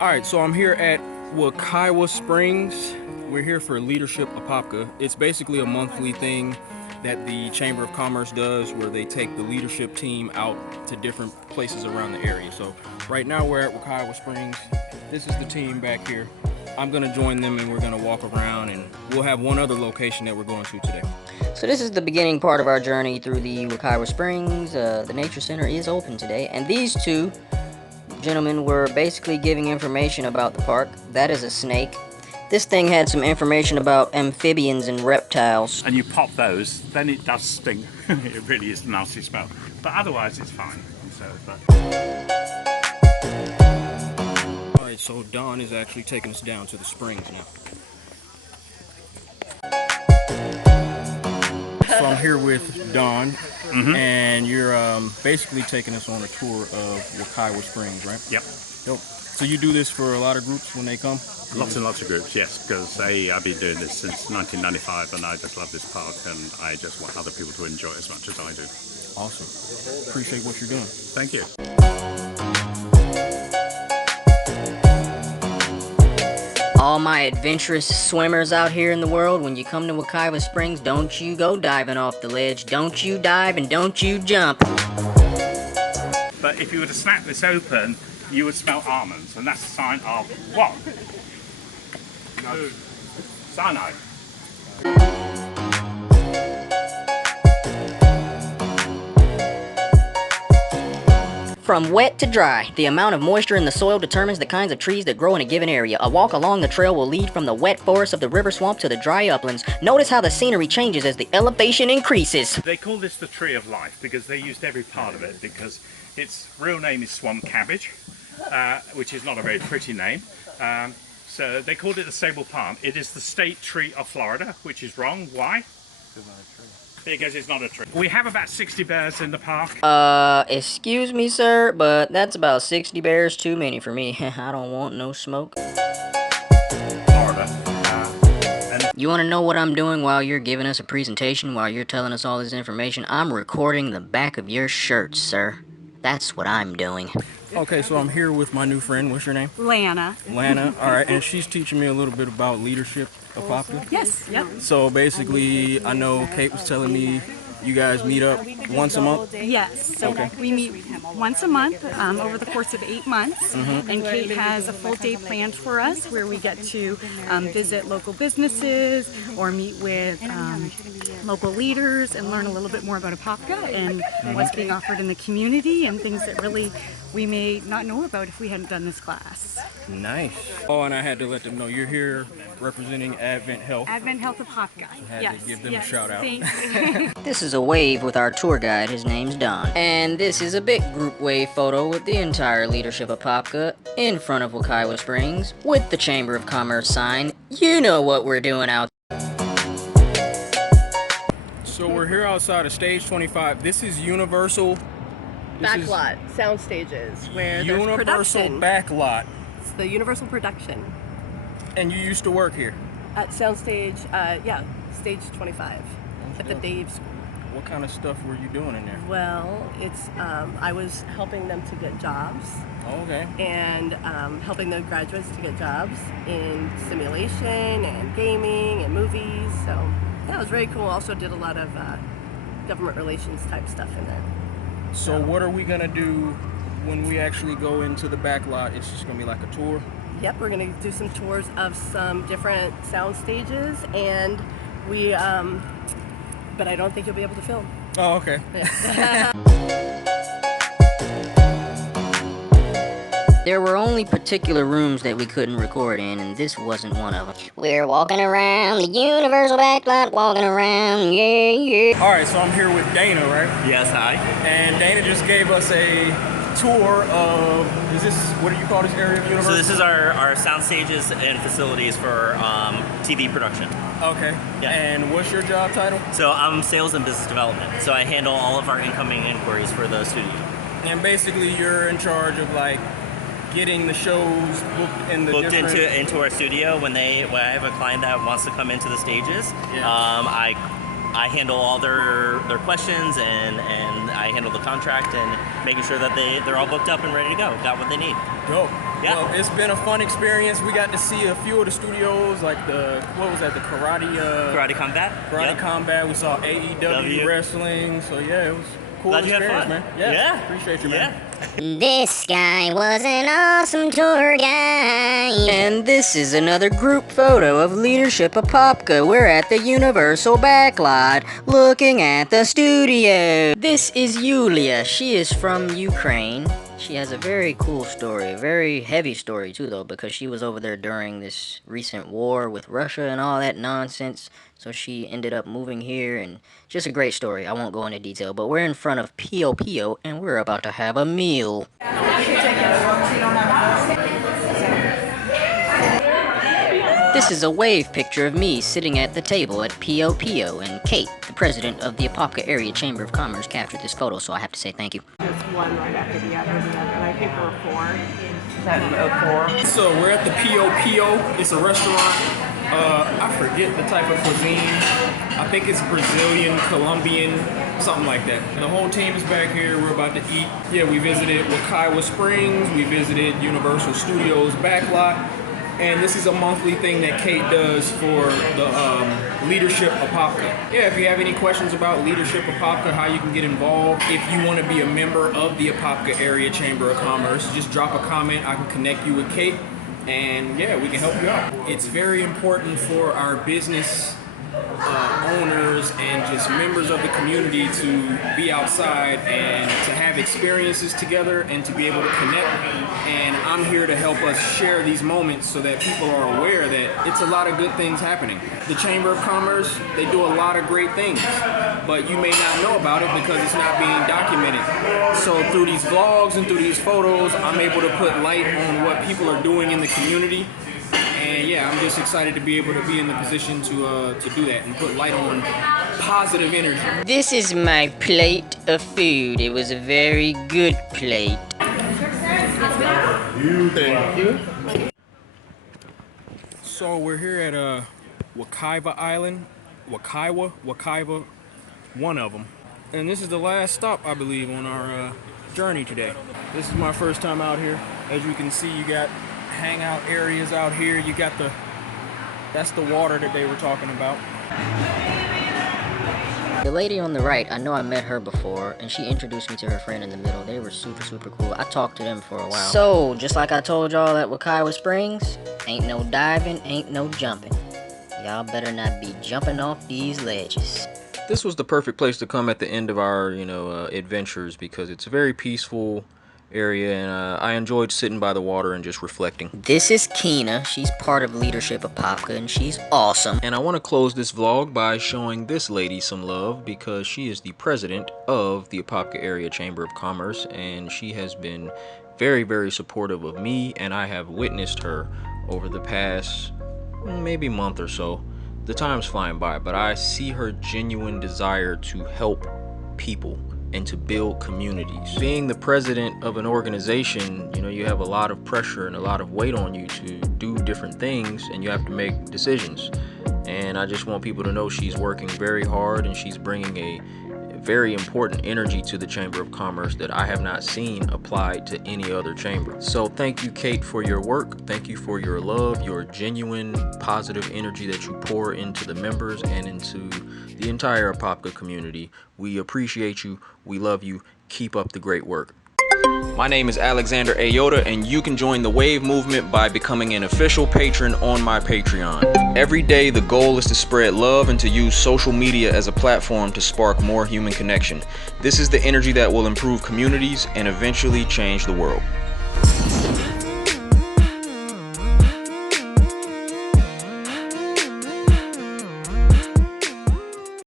Alright, so I'm here at Wekiva Springs. We're here for Leadership Apopka. It's basically a monthly thing that the Chamber of Commerce does where they take the leadership team out to different places around the area. So right now we're at Wekiva Springs. This is the team back here. I'm gonna join them and we're gonna walk around, and we'll have one other location that we're going to today. So this is the beginning part of our journey through the Wekiva Springs. The Nature Center is open today, and these two gentlemen were basically giving information about the park. That is a snake. This thing had some information about amphibians and reptiles. And you pop those, then it does sting. It really is a nasty smell. But otherwise it's fine. Alright, so Don is actually taking us down to the springs now. So I'm here with Don, and you're basically taking us on a tour of Wekiva Springs, right? Yep. Dope. So you do this for a lot of groups when they come? Lots and lots of groups, yes, because I've been doing this since 1995 and I just love this park and I just want other people to enjoy it as much as I do. Awesome. Appreciate what you're doing. Thank you. All my adventurous swimmers out here in the world, when you come to Wekiva Springs, don't you go diving off the ledge. Don't you dive and don't you jump. But if you were to snap this open, you would smell almonds, and that's a sign of what? No. Cyanide. From wet to dry, the amount of moisture in the soil determines the kinds of trees that grow in a given area. A walk along the trail will lead from the wet forest of the river swamp to the dry uplands. Notice how the scenery changes as the elevation increases. They call this the tree of life because they used every part of it, because its real name is swamp cabbage, which is not a very pretty name. So they called it the sable palm. It is the state tree of Florida, which is wrong. Why? Because it's not a tree. We have about 60 bears in the park. Excuse me, sir, but that's about 60 bears too many for me. I don't want no smoke. Florida. You want to know what I'm doing while you're giving us a presentation, while you're telling us all this information? I'm recording the back of your shirt, sir. That's what I'm doing. Okay, so I'm here with my new friend. What's your name? Lana. Lana. All right, and she's teaching me a little bit about leadership, Apopka. Yes, yep. So basically, I know Kate was telling me you guys meet up once a month? Yes, so Okay. we meet once a month over the course of 8 months, and Kate has a full day planned for us where we get to visit local businesses or meet with local leaders and learn a little bit more about Apopka and what's being offered in the community and things that really we may not know about if we hadn't done this class. Nice. Oh, and I had to let them know you're here representing Advent Health. Advent Health Apopka. Had to give them a shout out. Thanks. This is a wave with our tour guide. His name's Don. And this is a big group wave photo with the entire leadership of Apopka in front of Wekiva Springs with the Chamber of Commerce sign. You know what we're doing out there. So we're here outside of stage 25. This is Universal. Backlot sound stages where there's Universal production. Backlot. It's the Universal production And you used to work here. at soundstage. Yeah, stage 25 at the Dave School. What kind of stuff were you doing in there? Well, it's I was helping them to get jobs Oh, okay. and helping the graduates to get jobs in simulation and gaming and movies. So that was very cool. Also did a lot of government relations type stuff in there. So what are we gonna do when we actually go into the back lot? It's just gonna be like a tour? Yep, we're gonna do some tours of some different sound stages, and we, but I don't think you'll be able to film. Oh, okay. There were only particular rooms that we couldn't record in, and this wasn't one of them. We're walking around the Universal Backlot, walking around, yeah, yeah. All right, so I'm here with Dana, right? Yes, hi. And Dana just gave us a tour of, what do you call this area of Universal? So this is our sound stages and facilities for TV production. Okay. Yeah. And what's your job title? So I'm sales and business development. So I handle all of our incoming inquiries for the studio. And basically you're in charge of like getting the shows booked in the Booked different... into our studio when I have a client that wants to come into the stages. Yeah. I handle all their questions and I handle the contract and making sure that they're all booked up and ready to go, got what they need. Dope. Yeah. Well, it's been a fun experience. We got to see a few of the studios, like the Karate Combat. Karate Combat. We saw AEW wrestling. So yeah, it was a cool Glad you had experience, fun. man. Yeah. Appreciate you, man. This guy was an awesome tour guide. And this is another group photo of Leadership Apopka. We're at the Universal Backlot, looking at the studio. This is Yulia. She is from Ukraine. She has a very cool story, a very heavy story too though, because she was over there during this recent war with Russia and all that nonsense. So she ended up moving here, and just a great story. I won't go into detail, but we're in front of Pio Pio, and we're about to have a meal. This is a wave picture of me sitting at the table at Pio Pio, and Kate, the president of the Apopka Area Chamber of Commerce, captured this photo, so I have to say thank you. Just one right after the other, and I think there were 4. Is that 04? So we're at the Pio Pio. It's a restaurant. I forget the type of cuisine. I think it's Brazilian, Colombian, something like that. And the whole team is back here. We're about to eat. Yeah, we visited Wekiva Springs. We visited Universal Studios Backlot. And this is a monthly thing that Kate does for the Leadership Apopka. Yeah, if you have any questions about Leadership Apopka, how you can get involved, if you want to be a member of the Apopka Area Chamber of Commerce, just drop a comment. I can connect you with Kate, and yeah, we can help you out. It's very important for our business owners and just members of the community to be outside and to have experiences together and to be able to connect. And I'm here to help us share these moments so that people are aware that it's a lot of good things happening. The Chamber of Commerce, they do a lot of great things, but you may not know about it because it's not being documented. So through these vlogs and through these photos, I'm able to put light on what people are doing in the community. And yeah, I'm just excited to be able to be in the position to do that and put light on positive energy. This is my plate of food. It was a very good plate. Thank you. So we're here at Wekiva Island. Wekiva, one of them. And this is the last stop, I believe, on our journey today. This is my first time out here. As you can see, you got hangout areas out here. You got that's the water that they were talking about. The lady on the right, I know I met her before, and she introduced me to her friend in the middle. They were super cool. I talked to them for a while. So, just like I told y'all at Wekiva Springs, ain't no diving, ain't no jumping. Y'all better not be jumping off these ledges. This was the perfect place to come at the end of our, adventures, because it's a very peaceful area, and I enjoyed sitting by the water and just reflecting. This is Kina. She's part of Leadership Apopka, and she's awesome. And I want to close this vlog by showing this lady some love, because she is the president of the Apopka Area Chamber of Commerce, and she has been very supportive of me, and I have witnessed her over the past maybe month or so. The time's flying by, but I see her genuine desire to help people and to build communities. Being the president of an organization, you have a lot of pressure and a lot of weight on you to do different things, and you have to make decisions. And I just want people to know she's working very hard, and she's bringing a very important energy to the Chamber of Commerce that I have not seen applied to any other chamber. So thank you, Kate, for your work. Thank you for your love, your genuine positive energy that you pour into the members and into the entire Apopka community. We appreciate you. We love you. Keep up the great work. My name is Alexander Ayota, and you can join the Wave movement by becoming an official patron on my Patreon. Every day, the goal is to spread love and to use social media as a platform to spark more human connection. This is the energy that will improve communities and eventually change the world.